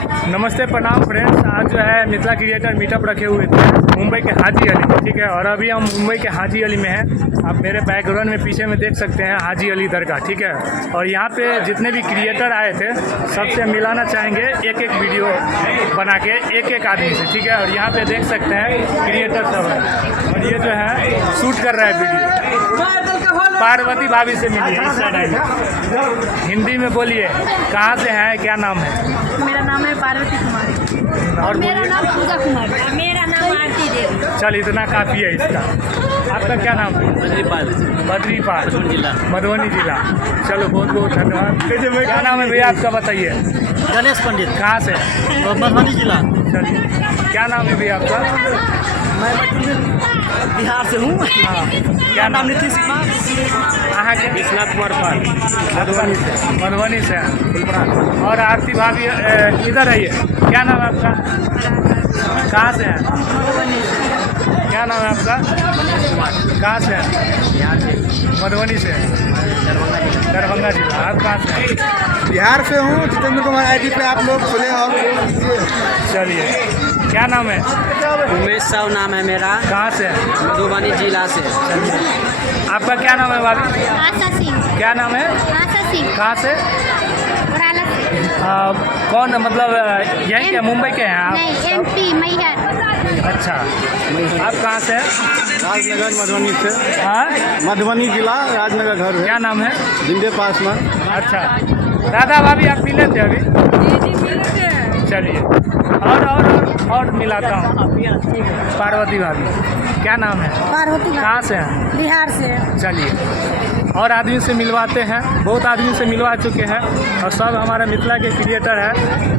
नमस्ते प्रणाम फ्रेंड्स। आज जो है मिथिला क्रिएटर मीटअप रखे हुए थे मुंबई के हाजी अली में, ठीक है। और अभी हम मुंबई के हाजी अली में हैं। आप मेरे बैकग्राउंड में पीछे में देख सकते हैं हाजी अली दरगाह, ठीक है। और यहाँ पे जितने भी क्रिएटर आए थे सबसे मिलाना चाहेंगे एक एक वीडियो बना के एक एक आदमी से, ठीक है। और यहाँ पे देख सकते हैं क्रिएटर सब है और ये जो है शूट कर रहा है वीडियो। पार्वती भाभी से मिलिए, इस साइड आइए। हिंदी में बोलिए, कहाँ से हैं, क्या नाम है? मेरा नाम है पार्वती कुमारी और मेरा नाम पूजा कुमारी और मेरा नाम आरती देवी। चल इतना काफ़ी है इसका। आपका क्या नाम है? बद्रीपाल, मधुबनी जिला। चलो बहुत बहुत धन्यवाद। क्या नाम है भैया आपका, बताइए? गणेश पंडित। कहाँ से? मधुबनी जिला। चलिए, क्या नाम है भैया आपका? मैं बिहार से हूँ। हाँ, क्या नाम? नीतीश कुमार। कहाँ के? विश्वनाथ कुमार पाल। मधुबनी से। और आरती भाभी इधर है। ये क्या नाम है आपका? कहाँ से हैं? क्या नाम है आपका? कहाँ से हैं? मधुबनी से। दरभंगा जिला। आप कहाँ से? बिहार से हूँ। जितेंद्र कुमार आईडी पे आप लोग सुने और चलिए, क्या नाम है? उमेश साहू नाम है मेरा। कहाँ से? मधुबनी जिला से। आपका क्या नाम है भाभी? आशा सिंह। क्या नाम है? आशा सिंह। कहाँ से? बराला से। कौन मतलब यहीं के मुंबई के हैं आप? नहीं, एमपी मैहर। अच्छा, आप कहाँ से हैं? राजनगर मधुबनी से। हाँ, मधुबनी जिला राजनगर घर है। क्या नाम है? जिंदे पास में। अच्छा, दादा भाभी आप मिले थे अभी? चलिए, और मिलाता हूँ। पार्वती भाभी, क्या नाम है? पार्वती कहाँ से हैं? बिहार से। चलिए, और आदमी से मिलवाते हैं। बहुत आदमी से मिलवा चुके हैं और सब हमारे मिथिला के क्रिएटर हैं,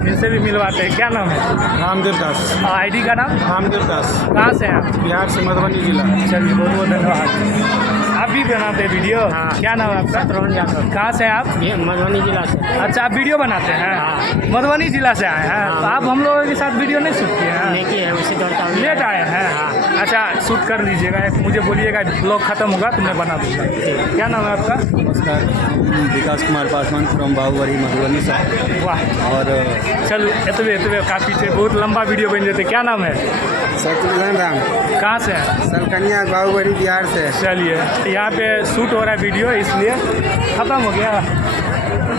इनसे भी मिलवाते हैं। क्या नाम है? रामदेव दास। आईडी का नाम? रामदेव दास। कहाँ से हैं आप? बिहार से मधुबनी जिला। चलिए, बहुत बहुत धन्यवाद। आप भी बनाते हैं वीडियो? हाँ। क्या नाम है आपका? रोहन यादव। कहाँ से हैं आप? मधुबनी जिला से। अच्छा, आप वीडियो बनाते हैं? हाँ। मधुबनी जिला से आए हैं? तो आप हम लोगों के साथ वीडियो नहीं शूट किए हैं? नहीं किए है, उसी दौर का लेट आए हैं? अच्छा, शूट कर लीजिएगा, मुझे बोलिएगा ब्लॉग खत्म होगा तो मैं बना दूँगा। क्या नाम है आपका? नमस्कार, विकास कुमार पासवान फ्रॉम बाहुबली मधुबनी से। वाह, और चलो एतबे काफ़ी थे, बहुत लंबा वीडियो बन जाते। क्या नाम है? शत्रुघ्न राम। कहाँ से हैं? सलकनिया बाहुबली बिहार से। चलिए, यहाँ पे शूट हो रहा है वीडियो, इसलिए ख़त्म हो गया।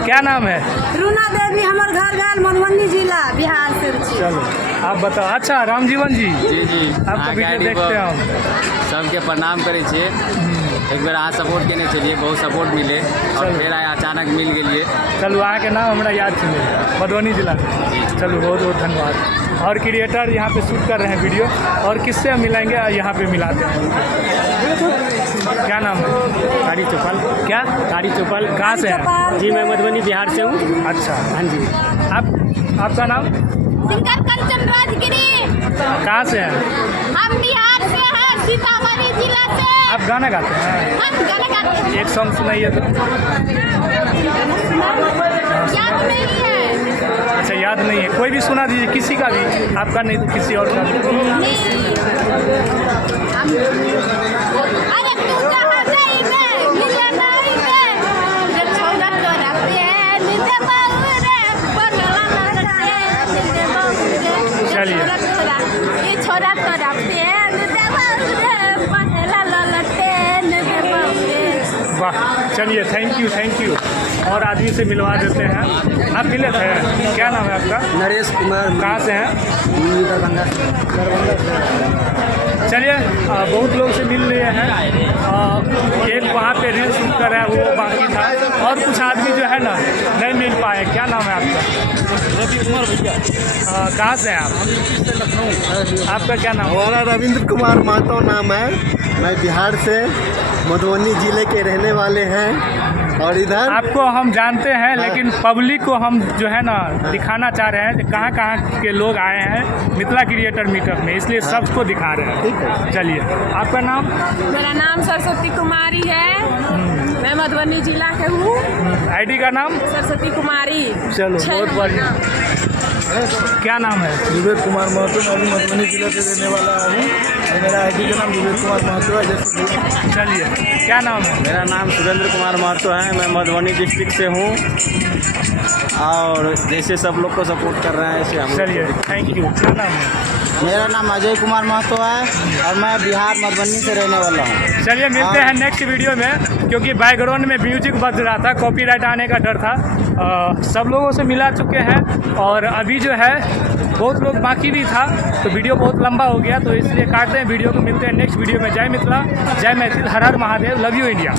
क्या नाम है? रूना देवी, हमार घर मधुबनी जिला बिहार से। चलो आप बताओ। अच्छा, रामजीवन जी, जी आपका वीडियो देखते हैं हम। सबके प्रणाम करे छे। एक बार अहाँ सपोर्ट केने चलिए, बहुत सपोर्ट मिले और चलो। फिर अचानक मिल गए। चलो, अहाँ के नाम हमारा याद छे, मधुबनी जिला। चलो बहुत बहुत धन्यवाद। और क्रिएटर यहाँ पे शूट कर रहे हैं वीडियो, और किससे हम मिलाएंगे यहाँ पे मिलाते हैं। क्या नाम है? कारी चौपाल। क्या? कारी चौपाल। कहाँ से हैं? जी, मैं मधुबनी बिहार से हूँ। अच्छा, हाँ जी। आपका नाम? सिंगर कंचन राजगिरी। कहाँ से हैं? हम बिहार से हैं, सीतामढ़ी जिला से। आप गाना गाते हैं? हम गाना गाते हैं। एक सॉन्ग सुनाइए तो। याद नहीं है। अच्छा, याद नहीं है, कोई भी सुना दीजिए, किसी का भी, आपका नहीं तो किसी और का। अरे तू कहाँ जाई बे, मिले नहीं बे, जे छौड़ा तोरा पे निदे बाबू रे, पगला लगते निदे बाबू रे। चलिए। ये छोड़ा तोरा पे निदे बाबू रे, पगला लगते निदे बाबू रे। वाह, चलिए, थैंक यू। और आदमी से मिलवा देते हैं। आप मिले थे? क्या नाम है आपका? नरेश कुमार। कहाँ से हैं? दरभंगा। चलिए, बहुत लोग से मिल लिए हैं। एक वहाँ पे रील शूट कर रहा है, वो बाकी था। और कुछ आदमी जो है ना नहीं मिल पाए। क्या नाम है आपका? रवि कुमार भैया। कहाँ से हैं आप? लखनऊ। आपका क्या नाम है? हमारा रविंद्र कुमार महतो नाम है। मैं बिहार से मधुबनी जिले के रहने वाले हैं। और इधर आपको हम जानते हैं, लेकिन पब्लिक को हम जो है ना दिखाना चाह रहे हैं कि कहाँ कहाँ के लोग आए हैं मिथिला क्रिएटर मीटअप में, इसलिए सबको दिखा रहे हैं। ठीक है। चलिए, आपका नाम? मेरा नाम सरस्वती कुमारी है, मैं मधुबनी जिला के हूँ। आईडी का नाम? सरस्वती कुमारी। चलो, बहुत बढ़िया। क्या नाम है? विवेक कुमार महतो। मैं भी मधुबनी जिले से रहने वाला हूँ और मेरा आईडी का नाम विवेक कुमार महतो है। जैसे चलिए, क्या नाम है? मेरा नाम सुरेंद्र कुमार महतो है। मैं मधुबनी डिस्ट्रिक्ट से हूँ और जैसे सब लोग को सपोर्ट कर रहे हैं ऐसे हम। चलिए, थैंक यू। क्या नाम है? मेरा नाम अजय कुमार महतो है और मैं बिहार मधुबनी से रहने वाला हूँ। चलिए, मिलते हैं नेक्स्ट वीडियो में, क्योंकि बैकग्राउंड में म्यूजिक बज रहा था, कॉपीराइट आने का डर था। सब लोगों से मिला चुके हैं और अभी जो है बहुत लोग बाकी भी था, तो वीडियो बहुत लंबा हो गया, तो इसलिए काटते हैं वीडियो को। मिलते हैं नेक्स्ट वीडियो में। जय मिथिला, जय मैथिल, हर हर महादेव, लव यू इंडिया।